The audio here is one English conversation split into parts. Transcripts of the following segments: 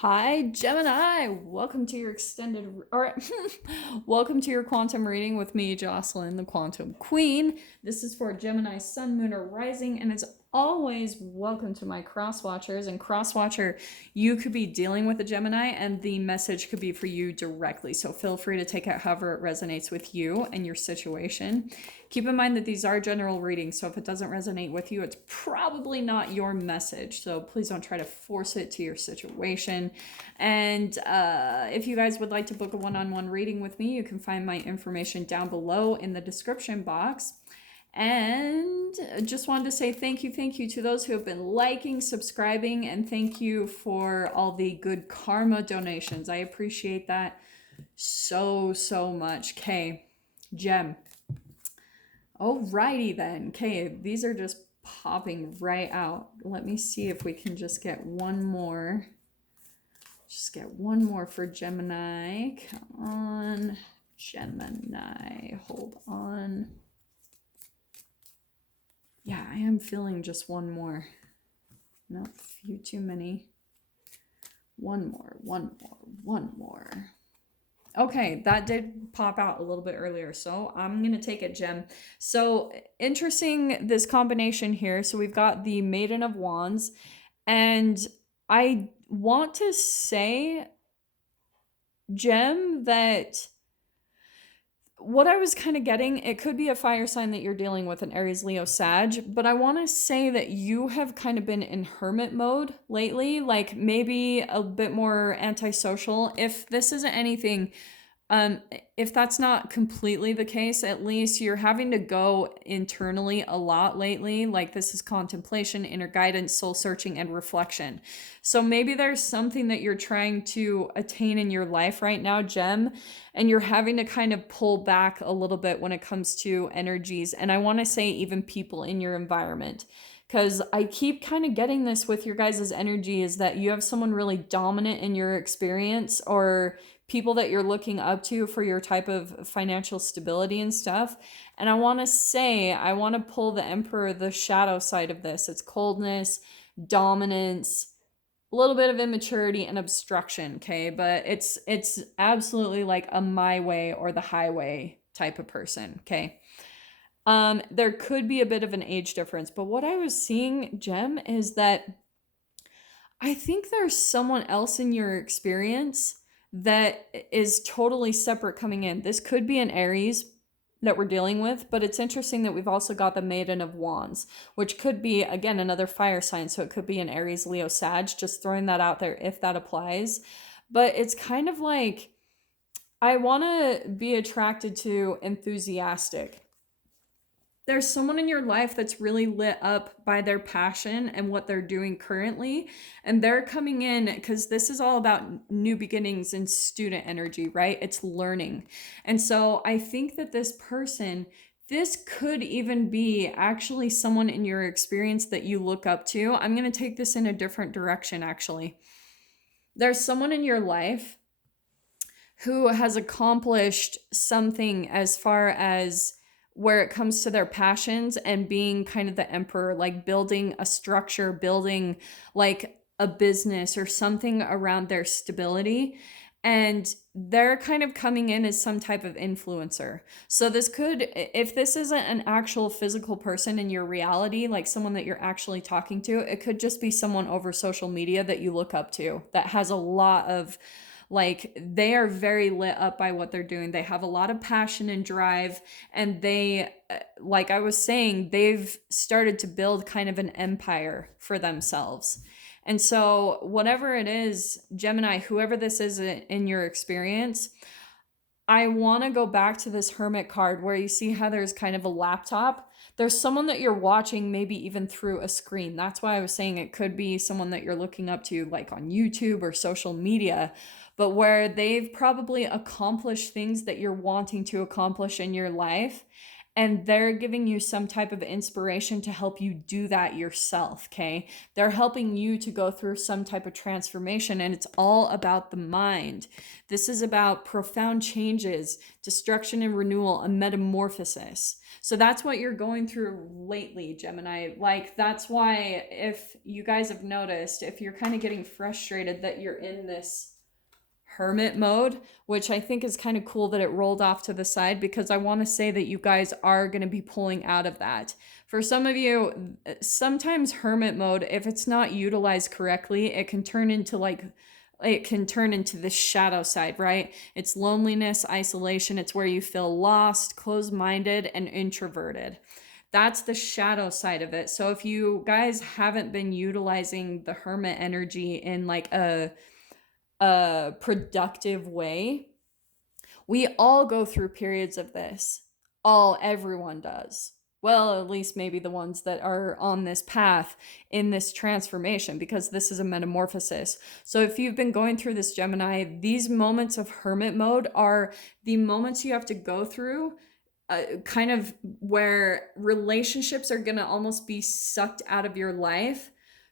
Hi, Gemini. Welcome to your welcome to your quantum reading with me, Jocelyn, the Quantum Queen. This is for Gemini Sun, Moon, or Rising, and as always, welcome to my cross watchers. And cross watcher, you could be dealing with a Gemini, and the message could be for you directly. So feel free to take it however it resonates with you and your situation. Keep in mind that these are general readings, so if it doesn't resonate with you, it's probably not your message. So please don't try to force it to your situation. And if you guys would like to book a one-on-one reading with me, you can find my information down below in the description box. And just wanted to say thank you to those who have been liking, subscribing, and thank you for all the good karma donations. I appreciate that so much. Okay, Gem. Alrighty then. Okay, these are just popping right out. Let me see if we can just get one more. Just get one more for Gemini. Come on, Gemini. Hold on. Yeah, I am feeling just one more. Not a few too many. One more. Okay, that did pop out a little bit earlier, so I'm going to take it, Gem. So, interesting, this combination here. So, we've got the Maiden of Wands, and I want to say, Gem, that what I was kind of getting, it could be a fire sign that you're dealing with, an Aries, Leo, Sag, but I want to say that you have kind of been in hermit mode lately, like maybe a bit more antisocial. If this isn't anything, if that's not completely the case, at least you're having to go internally a lot lately. Like this is contemplation, inner guidance, soul searching, and reflection. So maybe there's something that you're trying to attain in your life right now, Gem, and you're having to kind of pull back a little bit when it comes to energies. And I want to say even people in your environment. Because I keep kind of getting this with your guys' energy is that you have someone really dominant in your experience or people that you're looking up to for your type of financial stability and stuff. And I want to say, I want to pull the Emperor, the shadow side of this. It's coldness, dominance, a little bit of immaturity and obstruction, okay? But it's absolutely like a my way or the highway type of person, okay? There could be a bit of an age difference, but what I was seeing, Gem, is that I think there's someone else in your experience that is totally separate coming in. This could be an Aries that we're dealing with, but it's interesting that we've also got the Maiden of Wands, which could be, again, another fire sign. So it could be an Aries, Leo, Sag, just throwing that out there if that applies. But it's kind of like, I want to be attracted to enthusiastic. There's someone in your life that's really lit up by their passion and what they're doing currently. And they're coming in because this is all about new beginnings and student energy, right? It's learning. And so I think that this person, this could even be actually someone in your experience that you look up to. I'm going to take this in a different direction, actually. There's someone in your life who has accomplished something as far as where it comes to their passions and being kind of the emperor, like building a structure, building like a business or something around their stability. And they're kind of coming in as some type of influencer. So this could, if this isn't an actual physical person in your reality, like someone that you're actually talking to, it could just be someone over social media that you look up to that has a lot of, like, they are very lit up by what they're doing. They have a lot of passion and drive, and they, like I was saying, they've started to build kind of an empire for themselves. And so whatever it is, Gemini, whoever this is in your experience, I want to go back to this Hermit card where you see how there's kind of a laptop. There's someone that you're watching maybe even through a screen. That's why I was saying it could be someone that you're looking up to like on YouTube or social media, but where they've probably accomplished things that you're wanting to accomplish in your life. and they're giving you some type of inspiration to help you do that yourself, okay? They're helping you to go through some type of transformation, and it's all about the mind. This is about profound changes, destruction and renewal, a metamorphosis. So that's what you're going through lately, Gemini. Like, that's why, if you guys have noticed, if you're kind of getting frustrated that you're in this hermit mode, which I think is kind of cool that it rolled off to the side, because I want to say that you guys are going to be pulling out of that. For some of you, sometimes hermit mode, if it's not utilized correctly, it can turn into the shadow side, right? It's loneliness, isolation. It's where you feel lost, closed-minded, and introverted. That's the shadow side of it. So if you guys haven't been utilizing the hermit energy in like a productive way, we all go through periods of this. Everyone does. Well, at least maybe the ones that are on this path in this transformation, because this is a metamorphosis. So if you've been going through this, Gemini, these moments of hermit mode are the moments you have to go through, kind of where relationships are going to almost be sucked out of your life,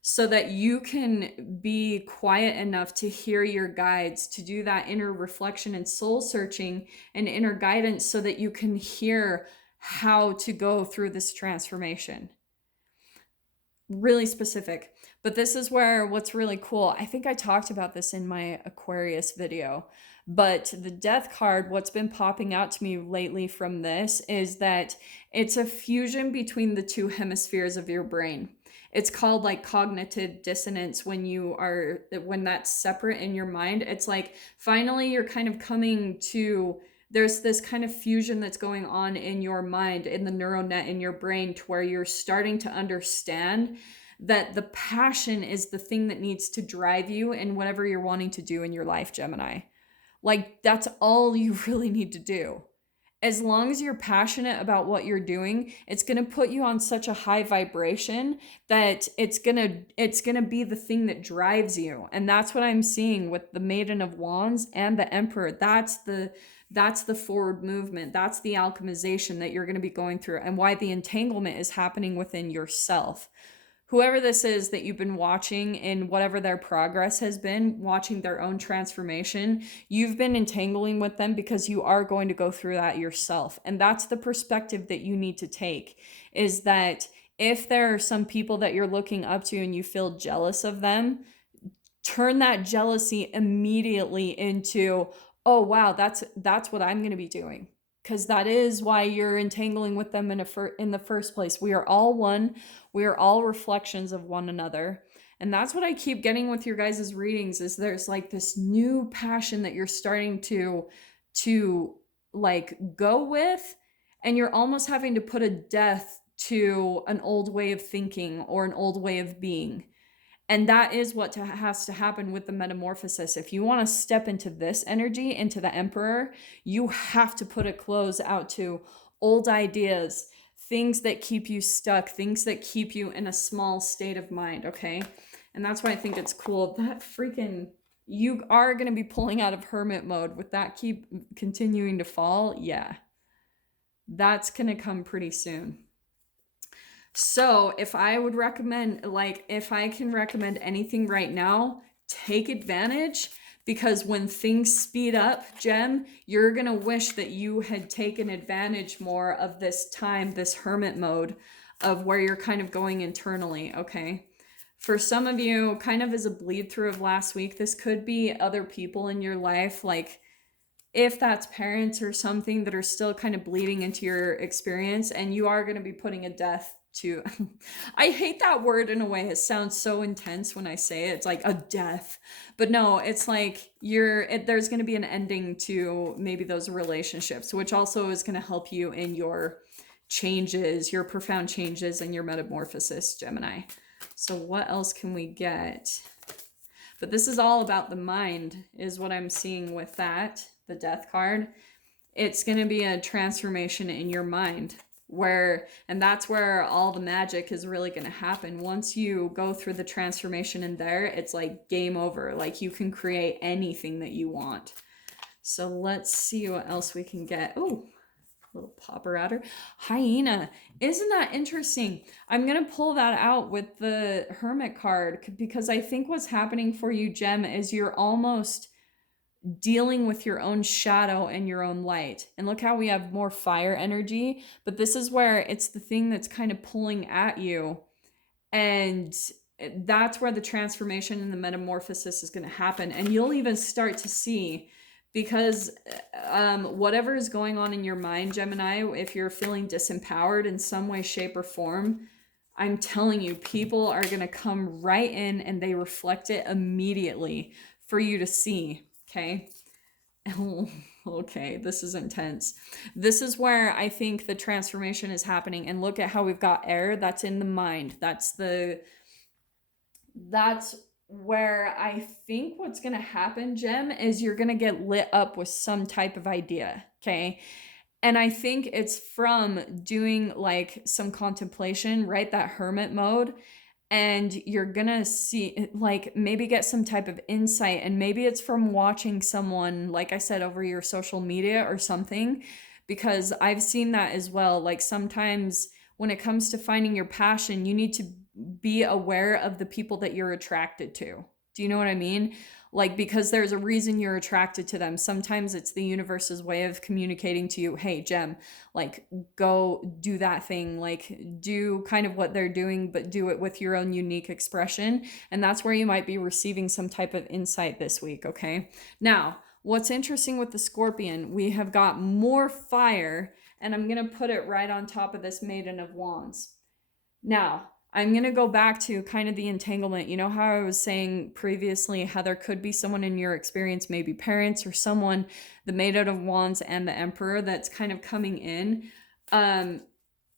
so that you can be quiet enough to hear your guides, to do that inner reflection and soul searching and inner guidance, so that you can hear how to go through this transformation. Really specific. But this is where what's really cool, I think I talked about this in my Aquarius video, but the death card, what's been popping out to me lately from this is that it's a fusion between the two hemispheres of your brain. It's called like cognitive dissonance when that's separate in your mind. It's like finally you're kind of coming to, there's this kind of fusion that's going on in your mind, in the neural net in your brain, to where you're starting to understand that the passion is the thing that needs to drive you in whatever you're wanting to do in your life, Gemini. Like, that's all you really need to do. As long as you're passionate about what you're doing, it's going to put you on such a high vibration that it's going to be the thing that drives you. And that's what I'm seeing with the Maiden of Wands and the Emperor. That's the forward movement. That's the alchemization that you're going to be going through, and why the entanglement is happening within yourself. Whoever this is that you've been watching in whatever their progress has been, watching their own transformation, you've been entangling with them because you are going to go through that yourself. And that's the perspective that you need to take, is that if there are some people that you're looking up to and you feel jealous of them, turn that jealousy immediately into, oh wow, that's what I'm going to be doing. Because that is why you're entangling with them in the first place. We are all one. We are all reflections of one another. And that's what I keep getting with your guys' readings, is there's like this new passion that you're starting to like go with, and you're almost having to put a death to an old way of thinking or an old way of being. And that is what has to happen with the metamorphosis. If you want to step into this energy, into the Emperor, you have to put a close out to old ideas, things that keep you stuck, things that keep you in a small state of mind, okay? And that's why I think it's cool. That freaking, you are going to be pulling out of hermit mode with that keep continuing to fall. Yeah, that's going to come pretty soon. So if I would recommend, like, if I can recommend anything right now, take advantage, because when things speed up, Gem, you're going to wish that you had taken advantage more of this time, this hermit mode of where you're kind of going internally, okay? For some of you, kind of as a bleed through of last week, this could be other people in your life, like if that's parents or something that are still kind of bleeding into your experience, and you are going to be putting a death to, I hate that word in a way. It sounds so intense when I say it. It's like a death. But no, it's like there's going to be an ending to maybe those relationships, which also is going to help you in your changes, your profound changes and your metamorphosis, Gemini. So what else can we get? But this is all about the mind, is what I'm seeing with that, the death card. It's going to be a transformation in your mind, and that's where all the magic is really going to happen. Once you go through the transformation in there, it's like game over. Like, you can create anything that you want. So let's see what else we can get. Oh, Little popper otter. Hyena. Isn't that interesting? I'm going to pull that out with the Hermit card because I think what's happening for you, Gem, is you're almost dealing with your own shadow and your own light. And look how we have more fire energy, but this is where it's the thing that's kind of pulling at you. And that's where the transformation and the metamorphosis is going to happen. And you'll even start to see, because whatever is going on in your mind, Gemini, if you're feeling disempowered in some way, shape, or form, I'm telling you, people are going to come right in and they reflect it immediately for you to see. Okay. Okay, this is intense. This is where I think the transformation is happening. And look at how we've got air. That's in the mind. That's where I think what's going to happen, Gem, is you're going to get lit up with some type of idea. Okay. And I think it's from doing like some contemplation, right? That hermit mode. And you're gonna see, like, maybe get some type of insight, and maybe it's from watching someone, like I said, over your social media or something, because I've seen that as well. Like, sometimes when it comes to finding your passion, you need to be aware of the people that you're attracted to. Do you know what I mean? Like, because there's a reason you're attracted to them. Sometimes it's the universe's way of communicating to you, hey, Gem, like, go do that thing, like, do kind of what they're doing, but do it with your own unique expression. And that's where you might be receiving some type of insight this week, okay? Now, what's interesting with the Scorpion, we have got more fire, and I'm going to put it right on top of this Maiden of Wands. Now, I'm going to go back to kind of the entanglement. You know how I was saying previously how there could be someone in your experience, maybe parents or someone, the Maiden of Wands and the Emperor, that's kind of coming in.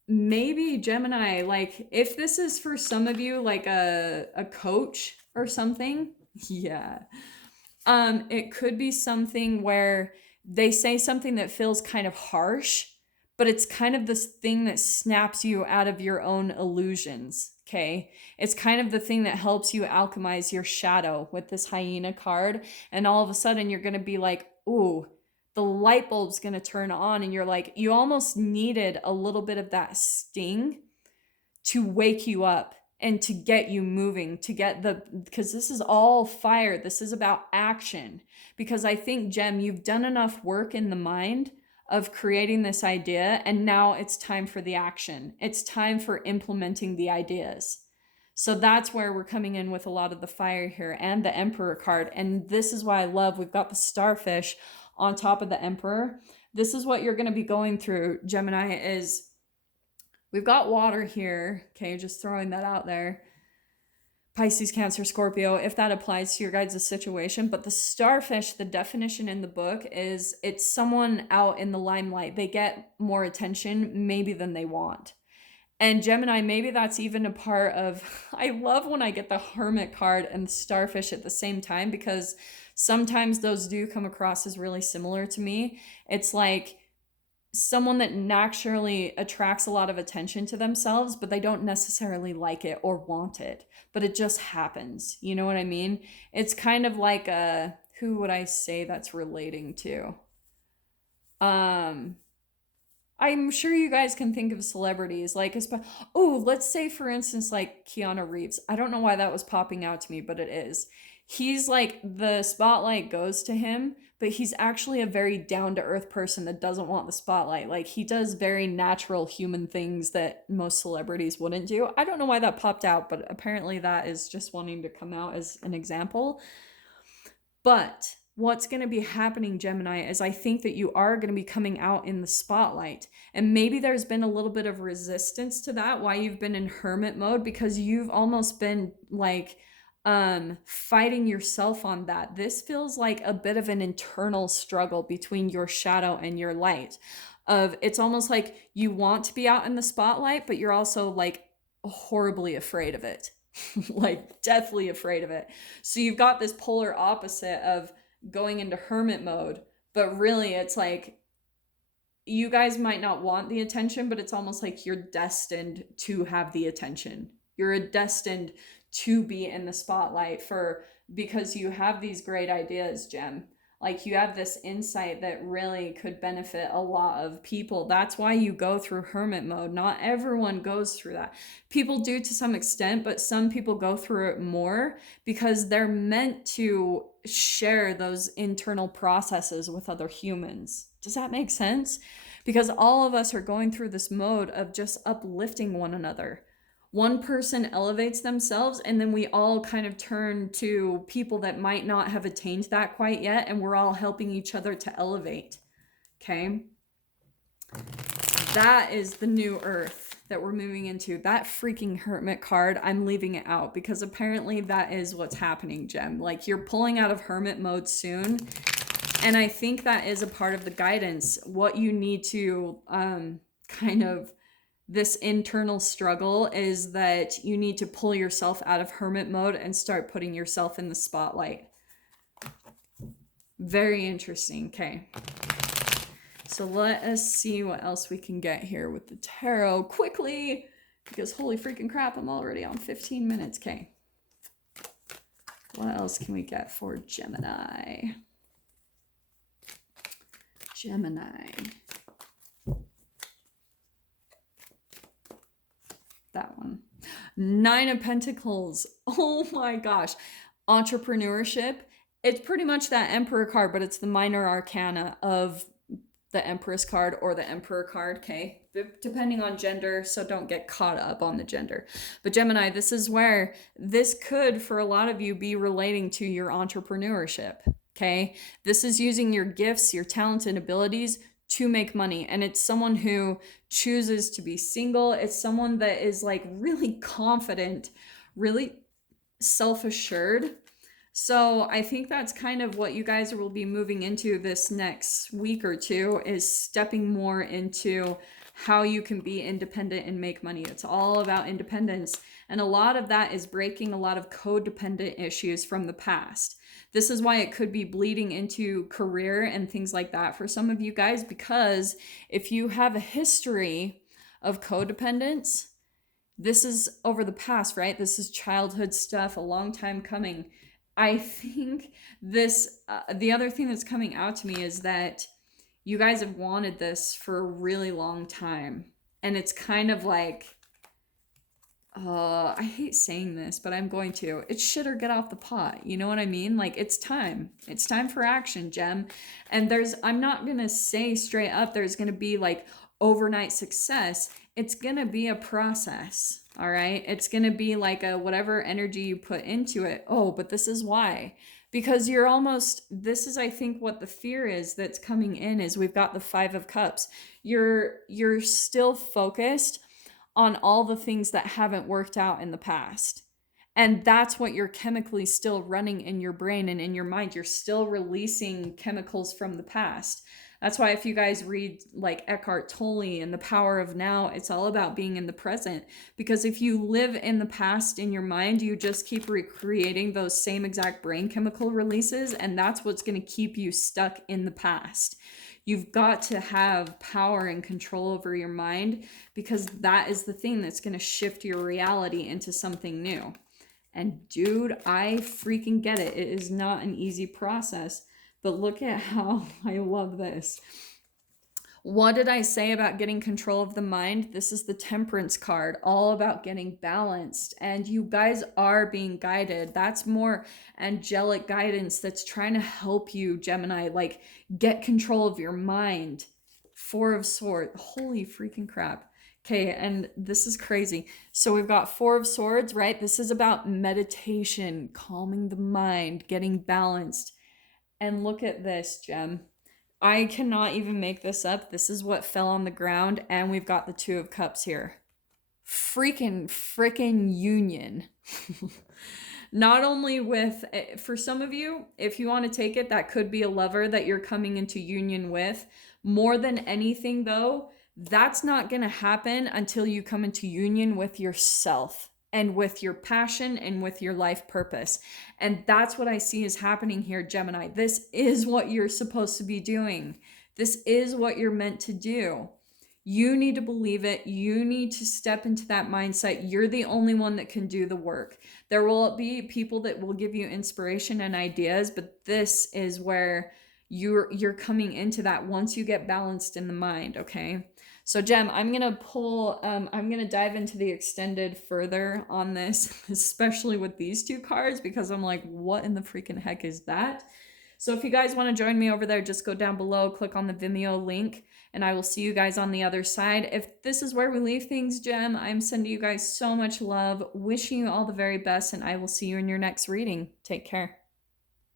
Maybe Gemini, like, if this is for some of you, like a coach or something, yeah. It could be something where they say something that feels kind of harsh, but it's kind of this thing that snaps you out of your own illusions, okay? It's kind of the thing that helps you alchemize your shadow with this hyena card, and all of a sudden you're going to be like, ooh, the light bulb's going to turn on, and you're like, you almost needed a little bit of that sting to wake you up and to get you moving, to get because this is all fire. This is about action. Because I think, Gem, you've done enough work in the mind of creating this idea, and now it's time for the action. It's time for implementing the ideas. So that's where we're coming in with a lot of the fire here, and the Emperor card. And this is why I love, we've got the starfish on top of the Emperor. This is what you're going to be going through, Gemini, is we've got water here. Okay, just throwing that out there. Pisces, Cancer, Scorpio, if that applies to your guys' situation. But the starfish, the definition in the book is it's someone out in the limelight. They get more attention maybe than they want. And Gemini, maybe that's even a part of, I love when I get the Hermit card and the starfish at the same time, because sometimes those do come across as really similar to me. It's like someone that naturally attracts a lot of attention to themselves, but they don't necessarily like it or want it, but it just happens. You know what I mean? It's kind of like who would I say that's relating to? I'm sure you guys can think of celebrities, like, let's say for instance, like Keanu Reeves. I don't know why that was popping out to me, but it is. He's like, the spotlight goes to him, but he's actually a very down-to-earth person that doesn't want the spotlight. Like, he does very natural human things that most celebrities wouldn't do. I don't know why that popped out, but apparently that is just wanting to come out as an example. But what's going to be happening, Gemini, is I think that you are going to be coming out in the spotlight. And maybe there's been a little bit of resistance to that, why you've been in hermit mode, because you've almost been like fighting yourself on that. This feels like a bit of an internal struggle between your shadow and your light. It's almost like you want to be out in the spotlight, but you're also like horribly afraid of it. Like deathly afraid of it. So you've got this polar opposite of going into hermit mode, but really it's like you guys might not want the attention, but it's almost like you're destined to have the attention. You're destined to be in the spotlight because you have these great ideas, Gem. Like you have this insight that really could benefit a lot of people. That's why you go through hermit mode. Not everyone goes through that. People do to some extent, but some people go through it more because they're meant to share those internal processes with other humans. Does that make sense? Because all of us are going through this mode of just uplifting one another. One person elevates themselves, and then we all kind of turn to people that might not have attained that quite yet, and we're all helping each other to elevate. Okay? That is the new earth that we're moving into. That freaking hermit card, I'm leaving it out because apparently that is what's happening, Gem. Like you're pulling out of hermit mode soon. And I think that is a part of the guidance. What you need to kind of, this internal struggle is that you need to pull yourself out of hermit mode and start putting yourself in the spotlight. Very interesting. Okay. So let us see what else we can get here with the tarot quickly, because holy freaking crap, I'm already on 15 minutes. Okay. What else can we get for Gemini? Gemini. That one. 9 of Pentacles. Oh my gosh. Entrepreneurship. It's pretty much that Emperor card, but it's the minor arcana of the Empress card or the Emperor card, okay? Depending on gender, so don't get caught up on the gender. But Gemini, this is where this could, for a lot of you, be relating to your entrepreneurship, okay? This is using your gifts, your talents, and abilities to make money. And it's someone who chooses to be single. It's someone that is like really confident, really self-assured. So I think that's kind of what you guys will be moving into this next week or two, is stepping more into how you can be independent and make money. It's all about independence. And a lot of that is breaking a lot of codependent issues from the past. This is why it could be bleeding into career and things like that for some of you guys, because if you have a history of codependence, this is over the past, right? This is childhood stuff, a long time coming. I think this, the other thing that's coming out to me is that you guys have wanted this for a really long time. And it's kind of like, I hate saying this, but I'm going to. It's shit or get off the pot. You know what I mean? Like, it's time. It's time for action, Gem. And I'm not going to say straight up there's going to be like overnight success. It's going to be a process. All right. It's going to be like a whatever energy you put into it. Oh, but this is why. Because you're almost, this is, I think, what the fear is that's coming in is we've got the 5 of Cups. You're still focused on all the things that haven't worked out in the past. And that's what you're chemically still running in your brain and in your mind. You're still releasing chemicals from the past. That's why if you guys read like Eckhart Tolle and The Power of Now, it's all about being in the present. Because if you live in the past in your mind, you just keep recreating those same exact brain chemical releases, and that's what's going to keep you stuck in the past. You've got to have power and control over your mind, because that is the thing that's going to shift your reality into something new. And dude, I freaking get it. It is not an easy process. But look at how I love this. What did I say about getting control of the mind? This is the Temperance card, all about getting balanced. And you guys are being guided. That's more angelic guidance that's trying to help you, Gemini, like get control of your mind. 4 of Swords. Holy freaking crap. Okay, and this is crazy. So we've got 4 of Swords, right? This is about meditation, calming the mind, getting balanced. And look at this, Gem. I cannot even make this up. This is what fell on the ground. And we've got the 2 of Cups here. Freaking union. Not only with, for some of you, if you want to take it, that could be a lover that you're coming into union with. More than anything, though, that's not going to happen until you come into union with yourself and with your passion and with your life purpose. And that's what I see is happening here, Gemini. This is what you're supposed to be doing. This is what you're meant to do. You need to believe it. You need to step into that mindset. You're the only one that can do the work. There will be people that will give you inspiration and ideas, but this is where you're coming into that once you get balanced in the mind, okay? So Gem, I'm gonna dive into the extended further on this, especially with these two cards, because I'm like, what in the freaking heck is that? So if you guys want to join me over there, just go down below, click on the Vimeo link, and I will see you guys on the other side. If this is where we leave things, Gem, I'm sending you guys so much love, wishing you all the very best, and I will see you in your next reading. Take care.